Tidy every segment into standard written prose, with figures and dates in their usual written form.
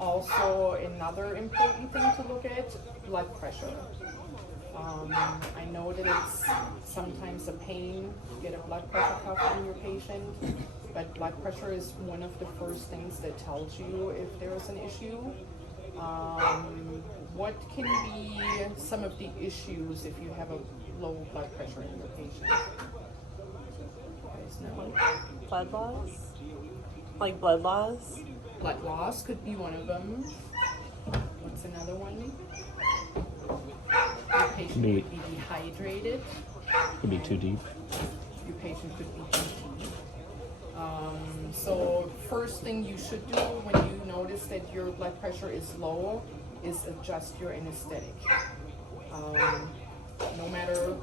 Also, another important thing to look at, blood pressure. I know that it's sometimes a pain to get a blood pressure cuff on your patient, but blood pressure is one of the first things that tells you if there's an issue. What can be some of the issues if you have a low blood pressure in your patient? Guys know? Blood loss? Like blood loss? Blood loss could be one of them. What's another one? Your patient could be dehydrated. Could be too deep. Your patient could be too deep. So first thing you should do when you notice that your blood pressure is low is adjust your anesthetic. No matter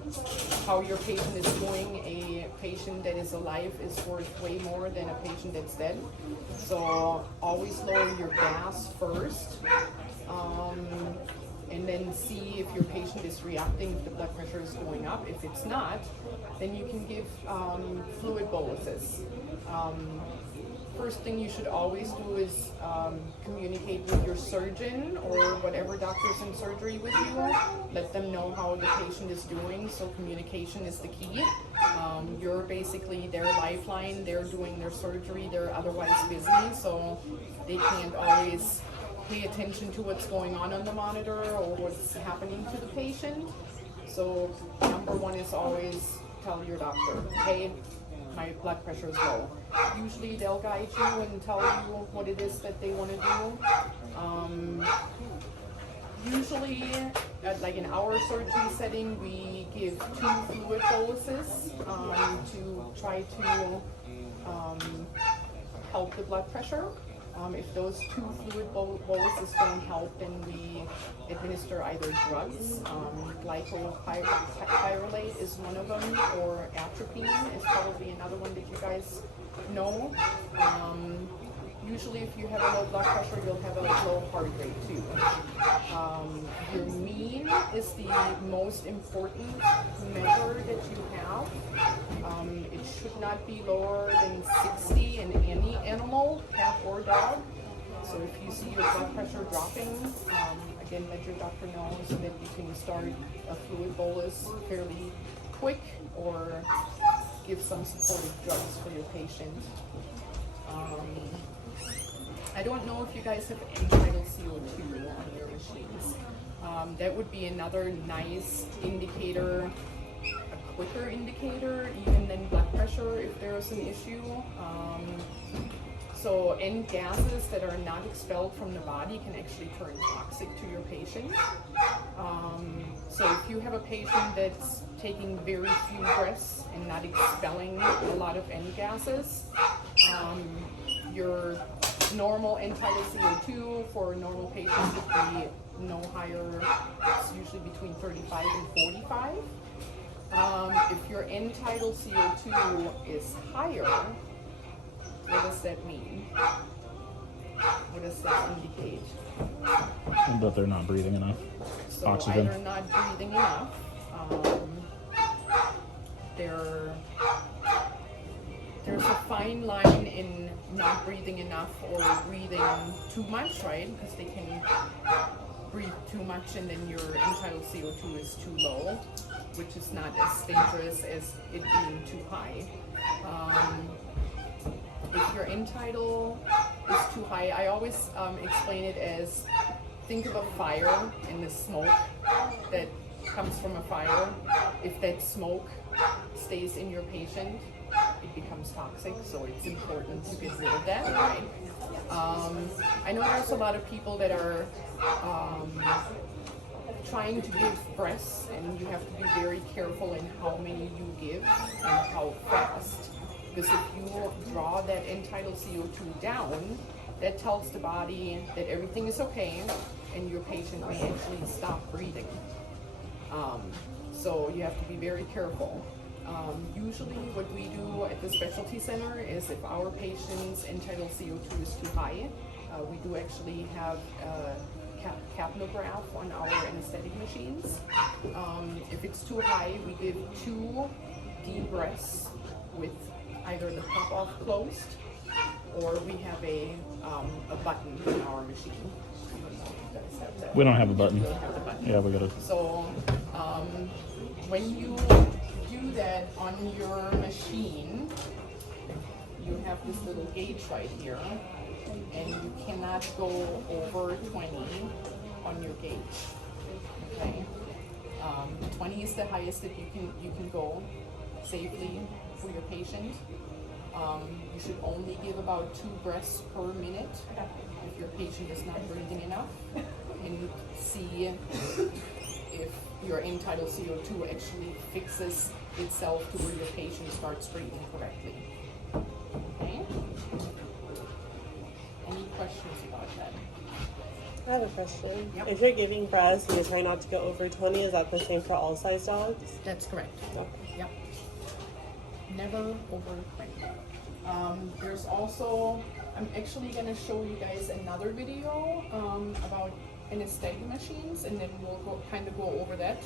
how your patient is doing, a patient that is alive is worth way more than a patient that's dead. So always lower your gas first, and then see if your patient is reacting, if the blood pressure is going up. If it's not, then you can give fluid boluses. First thing you should always do is communicate with your surgeon or whatever doctor's in surgery with you. Let them know how the patient is doing, so communication is the key. You're basically their lifeline. They're doing their surgery. They're otherwise busy, so they can't always pay attention to what's going on the monitor or what's happening to the patient. So number one is always tell your doctor, hey, my blood pressure is low. Usually they'll guide you and tell you what it is that they want to do. Usually, like in our surgery setting, we give 2 fluid boluses to try to help the blood pressure. If those 2 fluid boluses don't help, then we administer either drugs. Glycopyrrolate is one of them, or atropine is probably another one that you guys know. Usually if you have a low blood pressure, you'll have a low heart rate too. Your mean is the most important measure that you have. It should not be lower than 60 in any animal, cat or dog. So if you see your blood pressure dropping, again, let your doctor know so that you can start a fluid bolus fairly quick or give some supportive drugs for your patient. I don't know if you guys have end-tidal CO2 on your machines. That would be another nice indicator, a quicker indicator even than blood pressure if there is an issue. So end gases that are not expelled from the body can actually turn toxic to your patient. So if you have a patient that's taking very few breaths and not expelling a lot of end gases, your normal end-tidal CO2 for a normal patient would be no higher, it's usually between 35 and 45. If your end-tidal CO2 is higher, what does that mean? What does that indicate? That they're not breathing enough So oxygen. either not breathing enough, there's a fine line in not breathing enough or breathing too much, right? Because they can breathe too much and then your end-tidal CO2 is too low, which is not as dangerous as it being too high. If your end-tidal is too high, I always explain it as, think of a fire and the smoke that comes from a fire. If that smoke stays in your patient, it becomes toxic, so it's important to get rid of that, right? I know there's a lot of people that are trying to give breaths, and you have to be very careful in how many you give and how fast. Because if you draw that end-tidal CO2 down, that tells the body that everything is okay, and your patient may actually stop breathing. So you have to be very careful. Usually what we do at the specialty center is if our patient's end-tidal CO2 is too high, we do actually have a capnograph on our anesthetic machines. If it's too high, we give 2 deep breaths with either the top off closed or we have a button in our machine. We don't have a button. We don't have the button. Yeah, we gotta. So when you do that on your machine, you have this little gauge right here, and you cannot go over 20 on your gauge. Okay, 20 is the highest that you can go safely for your patient. You should only give about 2 breaths per minute if your patient is not breathing enough, and see if your end-tidal CO2 actually fixes itself to where your patient starts breathing correctly. Okay? Any questions about that? I have a question. Yep. If you're giving breaths and you're trying not to go over 20, is that the same for all size dogs? That's correct. Okay. Yep. Never over 20. There's also, I'm actually going to show you guys another video about anesthetic machines, and then we'll kind of go over that.